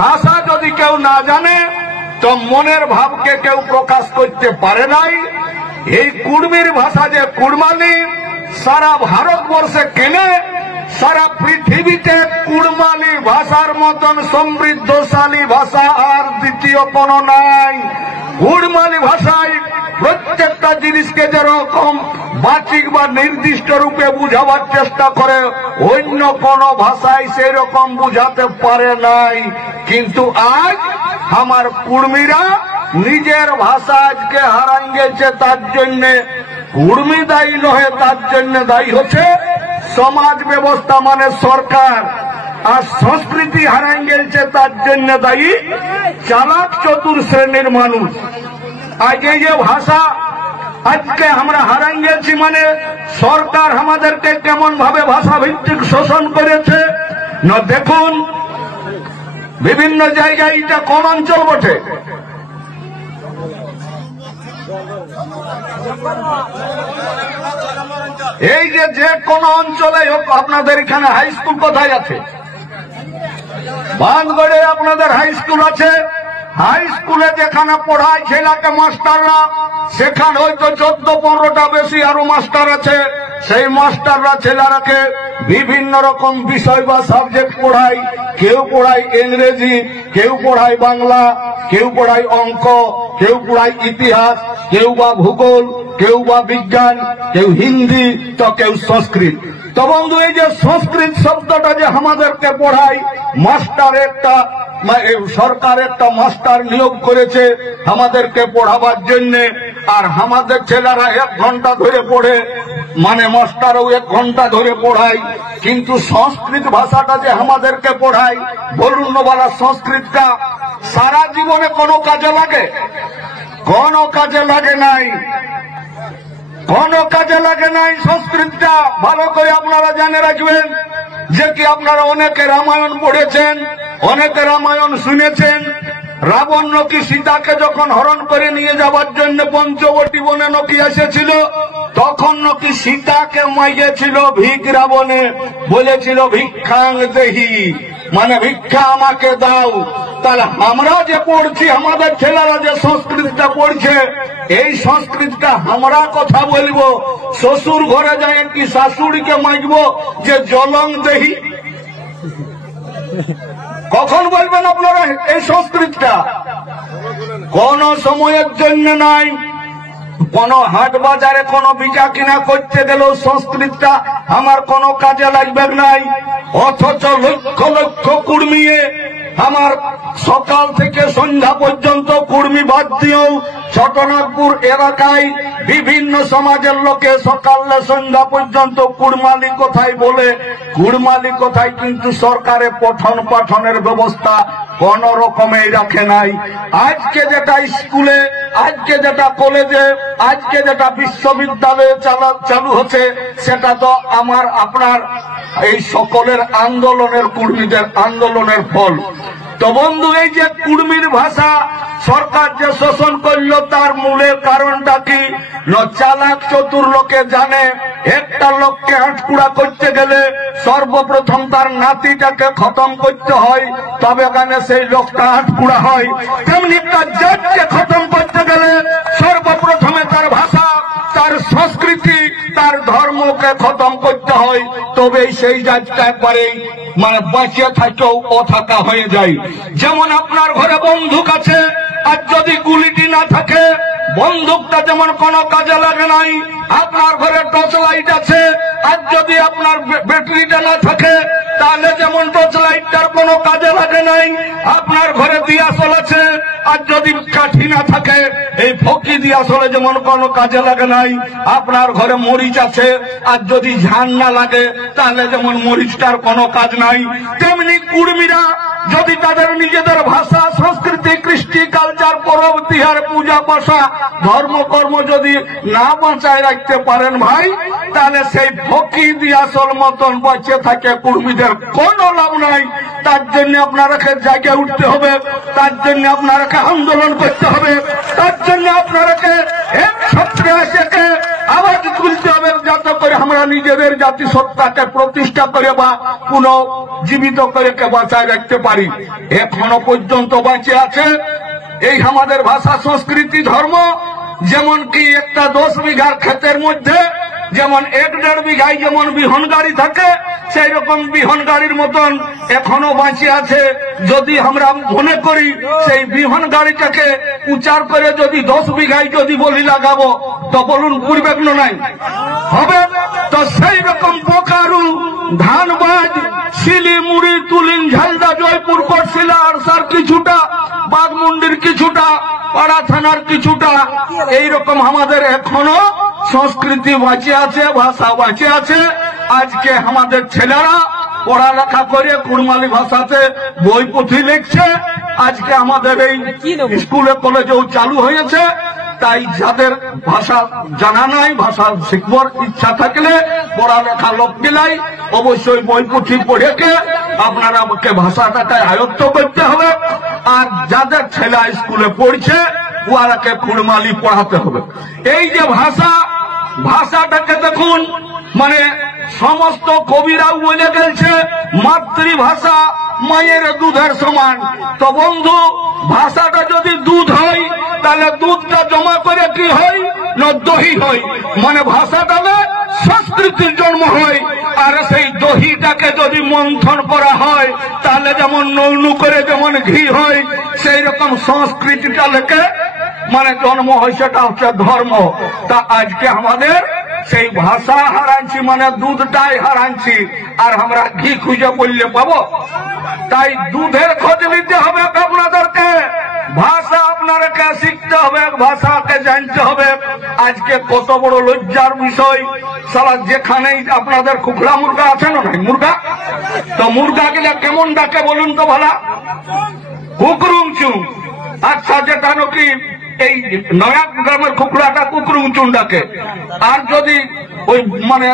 ভাষা যদি কেউ না জানে তো মনের ভাবকে কেউ প্রকাশ করতে পারে নাই। এই কুর্মীর ভাষা যে কুড়মালি সারা ভারতবর্ষে কেনে, সারা পৃথিবীতে কুড়মালি ভাষার মতন সমৃদ্ধশালী ভাষা আর দ্বিতীয় কোন নাই। কুড়মালি ভাষায় প্রত্যেকটা জিনিসকে যেরকম বাচিক বা নির্দিষ্ট রূপে বুঝাবার চেষ্টা করে, অন্য কোন ভাষায় সেই রকম বুঝাতে পারে নাই। কিন্তু আজ আমার কুর্মীরা নিজের ভাষা আজকে হারাই গেছে, তার জন্য কুর্মী দায়ী নহে, তার জন্য দায়ী হচ্ছে সমাজ ব্যবস্থা মানে সরকার। আর সংস্কৃতি হারাই গেছে, তার জন্য দায়ী চালাক চতুর শ্রেণীর মানুষ। আজ এই যে ভাষা আজকে আমরা হারাই গেছি মানে সরকার আমাদেরকে কেমন ভাবে ভাষা ভিত্তিক শোষণ করেছে না। দেখুন বিভিন্ন জায়গায়, এটা কোন অঞ্চল বটে? এই যে কোন অঞ্চলে হোক, আপনাদের এখানে হাই স্কুল কোথায় আছে? বাঁধগড়ে আপনাদের হাই স্কুল আছে। হাই স্কুলে যেখানে পড়ায় ছেলেকে মাস্টাররা, সেখানে হয়তো 14-15টা বেশি আরো মাস্টার আছে। সেই মাস্টাররা ছেলেরাকে বিভিন্ন রকম বিষয় বা সাবজেক্ট পড়ায়। কেউ পড়ায় ইংরেজি, কেউ পড়ায় বাংলা, কেউ পড়ায় অঙ্ক, কেউ পড়ায় ইতিহাস, কেউ বা ভূগোল, কেউ বা বিজ্ঞান, কেউ হিন্দি, তো কেউ সংস্কৃত। তো বন্ধু, এই যে সংস্কৃত শব্দটা যে আমাদেরকে পড়ায়, মাস্টার একটা সরকার একটা মাস্টার নিয়োগ করেছে আমাদেরকে পড়াবার জন্য। আর আমাদের ছেলেরা 1 ঘন্টা ধরে পড়ে, মানে মাস্টারও 1 ঘন্টা ধরে পড়ায়। কিন্তু সংস্কৃত ভাষাটা যে আমাদেরকে পড়ায়, বলুন বালা, সংস্কৃতটা সারা জীবনে কোনো কাজে লাগে? কোনো কাজে লাগে নাই, কোনো কাজে লাগে নাই সংস্কৃতটা। ভালো করে আপনারা জেনে রাখবেন যে কি আপনারা অনেকে রামায়ণ পড়েছেন, অনেকে রামায়ণ শুনেছেন। রাবণ নাকি সীতাকে যখন হরণ করে নিয়ে যাওয়ার জন্য পঞ্চবটী বনে নাকি এসেছিল, তখন নাকি সীতাকে মাইয়েছিল ভিক রাবণে, বলেছিল ভিক্ষাং দেহি, মানে ভিক্ষা আমাকে দাও। তাহলে আমরা যে পড়ছি, আমাদের ছেলেরা যে সংস্কৃতটা পড়ছে, এই সংস্কৃতটা আমরা কথা বলবো, শ্বশুর ঘরে যায় কি শাশুড়িকে মাইকবো যে জলং দেহি? কখন বলবেন আপনারা এই সংস্কৃতটা? কোন সময়ের জন্য নাই। কোন হাট বাজারে কোন বিচা কিনা করতে গেলেও সংস্কৃতটা আমার কোন কাজে লাগবে নাই। অথচ লক্ষ লক্ষ কুর্মীয়ে আমার সকাল থেকে সন্ধ্যা পর্যন্ত কুর্মী বাদ দিয়েও ছোটনাগপুর এলাকায় বিভিন্ন সমাজের লোকে সকালে সন্ধ্যা পর্যন্ত কুড়মালি কোথায় বলে, কুড়মালি কোথায়, কিন্তু সরকারে পঠন পাঠনের ব্যবস্থা কোন রকমে রাখে নাই। আজকে যেটা স্কুলে, আজকে যেটা কলেজে, আজকে যেটা বিশ্ববিদ্যালয়ে চালু হচ্ছে, সেটা তো আমার আপনার এই সকলের আন্দোলনের, কুর্মীদের আন্দোলনের ফল। তো বন্ধু, এই যে কুর্মীর ভাষা সরকার যে শোষণ করলো, তার মূলের কারণটা কি? চালাক চতুর লোকে জানে একটা লোককে হাটকুড়া করতে গেলে সর্বপ্রথম তার নাতিটাকে খতম করতে হয়, তবে এখানে সেই লোকটা হাটকুড়া হয়। তেমনি তার জাতকে খতম করতে গেলে সর্বপ্রথমে তার ভাষা, তার সংস্কৃতি, তার ধর্মকে খতম করতে হয়, তবেই সেই জাতটা একবারেই মানে বাঁচিয়ে থাকেও অথাকা হয়ে যায়। যেমন আপনার ঘরে বন্দুক আছে, আর যদি গুলিটি না থাকে, বন্দুকটা যেমন কোনো কাজে লাগে নাই। আপনার ঘরে টর্চ লাইট আছে, আর যদি আপনার ব্যাটারিটা না থাকে, তাহলে যেমন টর্চ লাইটটার কোনো কাজে লাগে নাই। আপনার ঘরে দিয়াশল আছে, আর যদি কাঠি না থাকে, এই ফকি দিয়াশলে যেমন কোনো কাজে লাগে নাই। আপনার ঘরে মরিচ আছে, আর যদি ঝান না লাগে, তাহলে যেমন মরিচটার কোনো কাজ নাই। তেমনি কুর্মীরা যদি তাদের নিজেদের ভাষা, সংস্কৃতি, কৃষ্টি, কালচার, পরব, তিহার, পূজা পাশা, ধর্মকর্ম যদি না বাঁচায় রাখতে পারেন ভাই, তাহলে সেই ফকি দিয়াশল মতন বাঁচিয়ে থাকে কুর্মীদের কোনো লাভ নাই। তার জন্য আপনারাকে জায়গায় উঠতে হবে, তার জন্য আপনারাকে আন্দোলন করতে হবে, তার জন্য আপনারাকে এক ছত্রে এসেকে আওয়াজ তুলতে হবে, যাতে করে আমরা নিজেদের জাতিসত্তাকে প্রতিষ্ঠা করে বা পুনর্জীবিত করে বাঁচায় রাখতে পারি। এখনো পর্যন্ত বাঁচে আছে এই আমাদের ভাষা, সংস্কৃতি, ধর্ম। যেমন কি একটা 10 বিঘার ক্ষেতের মধ্যে যেমন 1-1.5 বিঘায় যেমন বিহন গাড়ি থাকে, সেই রকম বিহন গাড়ির মতন এখনো বাঁচে আছে। যদি আমরা মনে করি সেই বিহন গাড়িটাকে উচার করে যদি 10 বিঘায় যদি বলি লাগাবো, তো বলুন পূর্বে নাই হবে? তো সেই রকম বোকারু, ধানবাদ, শিলিমুড়ি, তুলিন, ঝালদা, জয়পুর, কোটশিলা, আরসার কিছুটা, বাগমুন্ডির কিছুটা, পাড়া থানার কিছুটা, এইরকম আমাদের এখনো সংস্কৃতি বাঁচে আছে, ভাষা বাঁচে আছে। আজকে আমাদের ছেলেরা পড়ালেখা করে কুড়মালি ভাষাতে বই পুঁথি লিখছে। আজকে আমাদের এই স্কুলে কলেজেও চালু হয়েছে। তাই যাদের ভাষা জানা নাই, ভাষা শিখবার ইচ্ছা থাকলে পড়ালেখা লোক গেলাই অবশ্যই বই পুঁথি পড়েকে আপনারা ভাষাটাকে আয়ত্ত করতে হবে। আর যাদের ছেলে স্কুলে পড়ছে ওরাকে কুড়মালি পড়াতে হবে। এই যে ভাষাটাকে দেখুন, মানে সমস্ত কবিরাও বলে গেছে মাতৃভাষা মায়ের দুধের সমান। তো বন্ধু, ভাষাটা যদি দুধ হয় তাহলে দুধটা জমা করে কি হয় না দহি হয়। মানে ভাষাটা সংস্কৃতির জন্ম হয়। আর সেই দহিটাকে যদি মন্থন করা হয় তাহলে যেমন নৌনু করে যেমন ঘি হয়, সেই রকম সংস্কৃতিটা লেখে মানে জন্ম হয়, সেটা হচ্ছে ধর্ম। তা আজকে আমাদের সেই ভাষা হারাচ্ছি, মানে দুধটাই হারাচ্ছি। আর আমরা ঘি খুঁজে পড়লে পাবো? তাই দুধের খোঁজ নিতে হবে আপনাদেরকে, ভাষা আপনাদেরকে শিখতে হবে, ভাষাকে জানতে হবে। আজকে কত বড় লজ্জার বিষয়, সারা যেখানেই আপনাদের কুকুরা মুরগা আছে না নাই মুরগা, তো মুরগা গেলে কেমন ডাকে বলুন তো ভালা? কুকুরুংচু। আচ্ছা, যেটা নাকি এই নয়া গ্রামের কুকুরাটা কুকুরুংচুন ডাকে। আর যদি ওই মানে